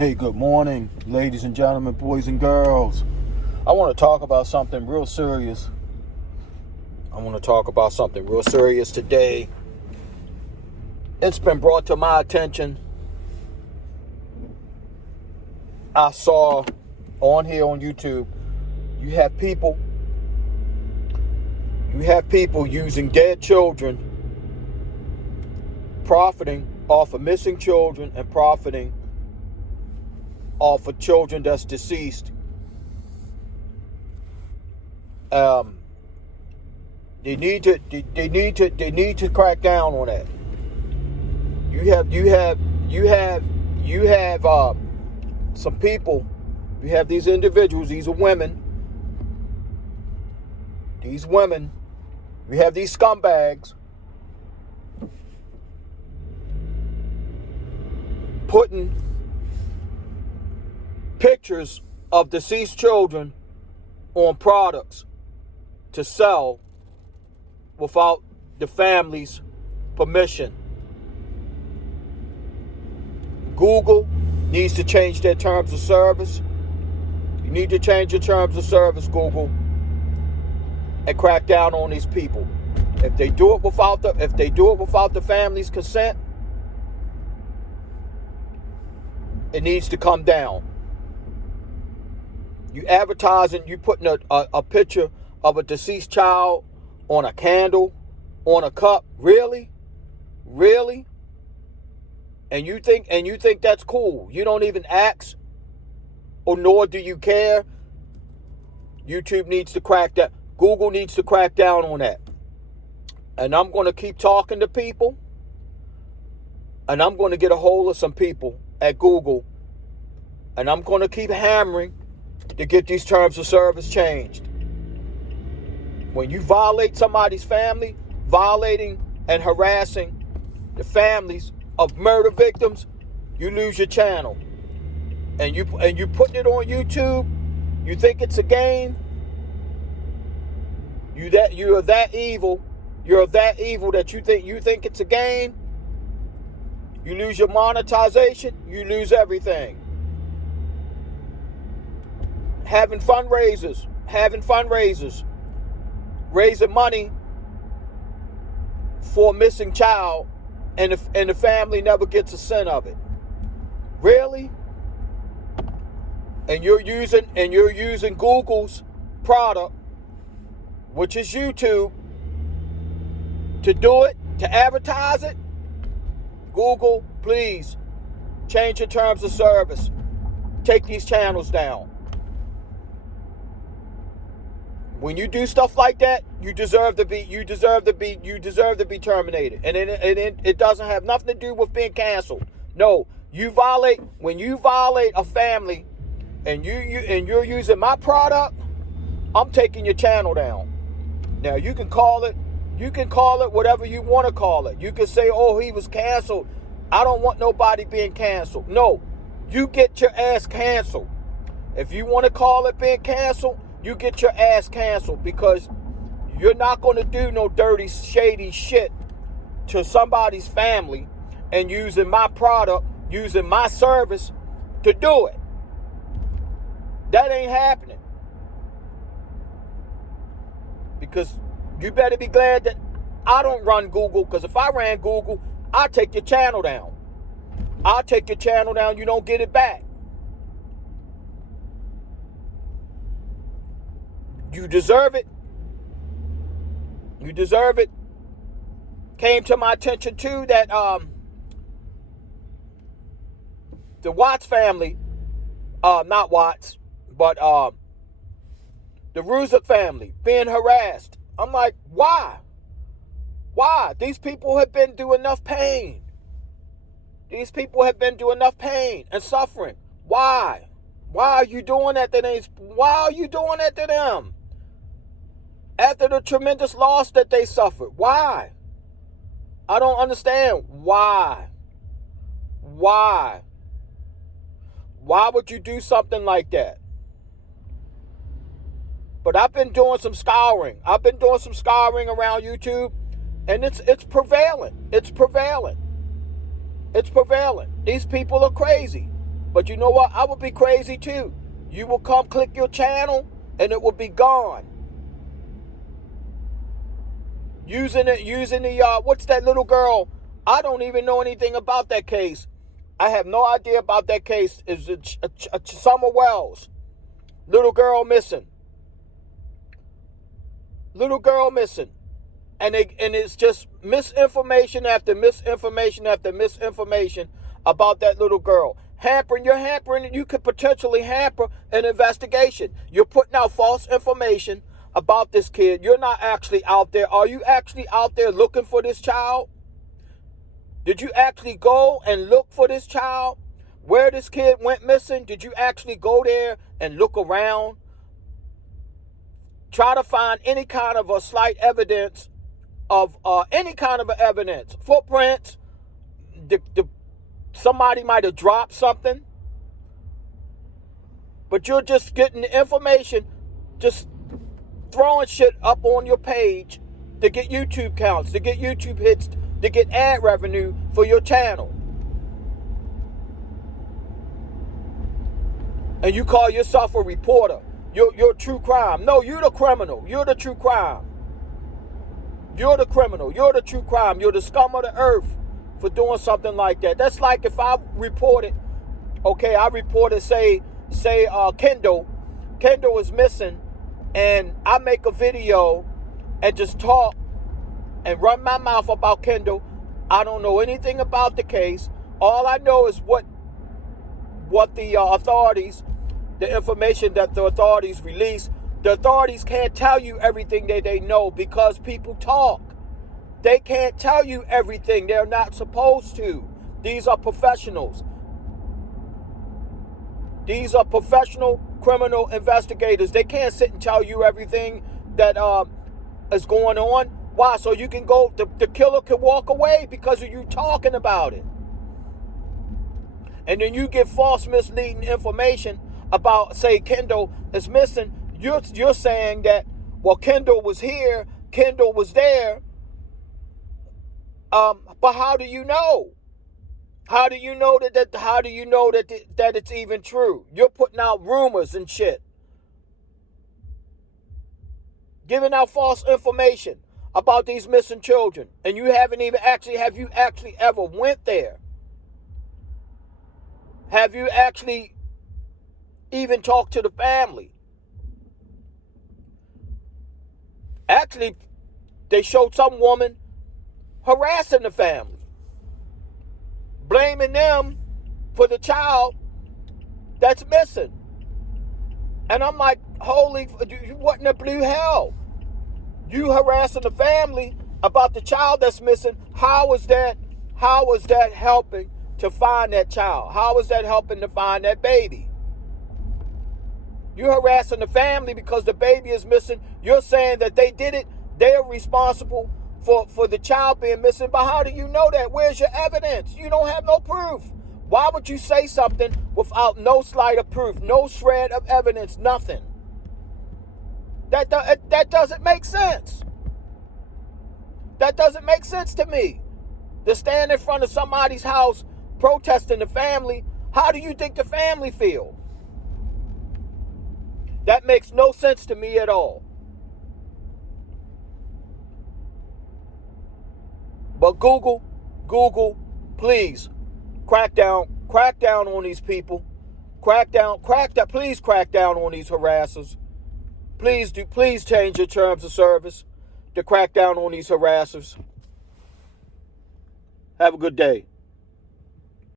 Hey, good morning, ladies and gentlemen, boys and girls. I want to talk about something real serious. Today. It's been brought to my attention. I saw on here on YouTube, you have people using dead children, profiting off of missing children and profiting off of children that's deceased. They need to crack down on that. You have some people. You have these individuals. These are women. We have these scumbags putting pictures of deceased children on products to sell without the family's permission. Google needs to change their terms of service. You need to change your terms of service, Google, and crack down on these people. If they do it without the family's consent, it needs to come down. You advertising, you putting a picture of a deceased child on a candle, on a cup. Really? And you think that's cool. You don't even ask, or nor do you care. YouTube needs to crack that. Google needs to crack down on that. And I'm going to keep talking to people. And I'm going to get a hold of some people at Google. And I'm going to keep hammering to get these terms of service changed. When you violate somebody's family, violating and harassing the families of murder victims, you lose your channel. And you putting it on YouTube, you think it's a game? You're that evil that you think it's a game? You lose your monetization, you lose everything. Having fundraisers, raising money for a missing child, and the family never gets a cent of it. Really? And you're using Google's product, which is YouTube, to do it, to advertise it. Google, please change your terms of service. Take these channels down. When you do stuff like that, you deserve to be terminated. And it doesn't have nothing to do with being canceled. No, when you violate a family and you're using my product, I'm taking your channel down. Now you can call it whatever you want to call it. You can say, "Oh, he was canceled." I don't want nobody being canceled. No, you get your ass canceled. If you want to call it being canceled, you get your ass canceled, because you're not going to do no dirty, shady shit to somebody's family and using my product, using my service to do it. That ain't happening. Because you better be glad that I don't run Google, because if I ran Google, I'd take your channel down. You don't get it back. You deserve it. Came to my attention too that the Watts family, not Watts, but the Ruzek family being harassed. I'm like, why? These people have been through enough pain. And suffering. Why? Why are you doing that to them? After the tremendous loss that they suffered. Why? I don't understand. Why? Why would you do something like that? But I've been doing some scouring. Around YouTube, and it's prevalent. These people are crazy. But you know what? I would be crazy too. You will come click your channel and it will be gone. Using the what's that little girl? I don't even know anything about that case. I have no idea about that case. Is it Summer Wells? Little girl missing. Little girl missing. And it's just misinformation after misinformation after misinformation about that little girl. You're hampering, you could potentially hamper an investigation. You're putting out false information about this kid. You're not actually out there. Are you actually out there looking for this child? Did you actually go and look for this child? Where this kid went missing? Did you actually go there and look around? Try to find any kind of a slight evidence of any kind of evidence. Footprints. Somebody might have dropped something. But you're just getting the information, just throwing shit up on your page to get YouTube counts, to get YouTube hits, to get ad revenue for your channel. And you call yourself a reporter. You're true crime. No, you're the criminal. You're the true crime. You're the criminal. You're the true crime. You're the scum of the earth for doing something like that. That's like if I reported, say Kendall is missing, and I make a video and just talk and run my mouth about Kendall. I don't know anything about the case. All I know is what the authorities, the information that the authorities release. The authorities can't tell you everything that they know because people talk. They can't tell you everything. They're not supposed to. These are professionals. These are professional criminal investigators. They can't sit and tell you everything that is going on. Why? So you can go, the killer can walk away because of you talking about it. And then you give false misleading information about, say, Kendall is missing. You're saying that, well, Kendall was here, Kendall was there. But how do you know? How do you know that it's even true? You're putting out rumors and shit. Giving out false information about these missing children. And you haven't even have you actually ever went there? Have you actually even talked to the family? Actually, they showed some woman harassing the family, blaming them for the child that's missing. And I'm like, what in the blue hell? You harassing the family about the child that's missing. How is that helping to find that child? How is that helping to find that baby? You're harassing the family because the baby is missing. You're saying that they did it. They're responsible for the child being missing. But how do you know that? Where's your evidence? You don't have no proof. Why would you say something without no slight of proof, no shred of evidence, nothing? That doesn't make sense. That doesn't make sense to me. To stand in front of somebody's house protesting the family, how do you think the family feel? That makes no sense to me at all. But Google, please crack down on these people. Please crack down on these harassers. Please change your terms of service to crack down on these harassers. Have a good day.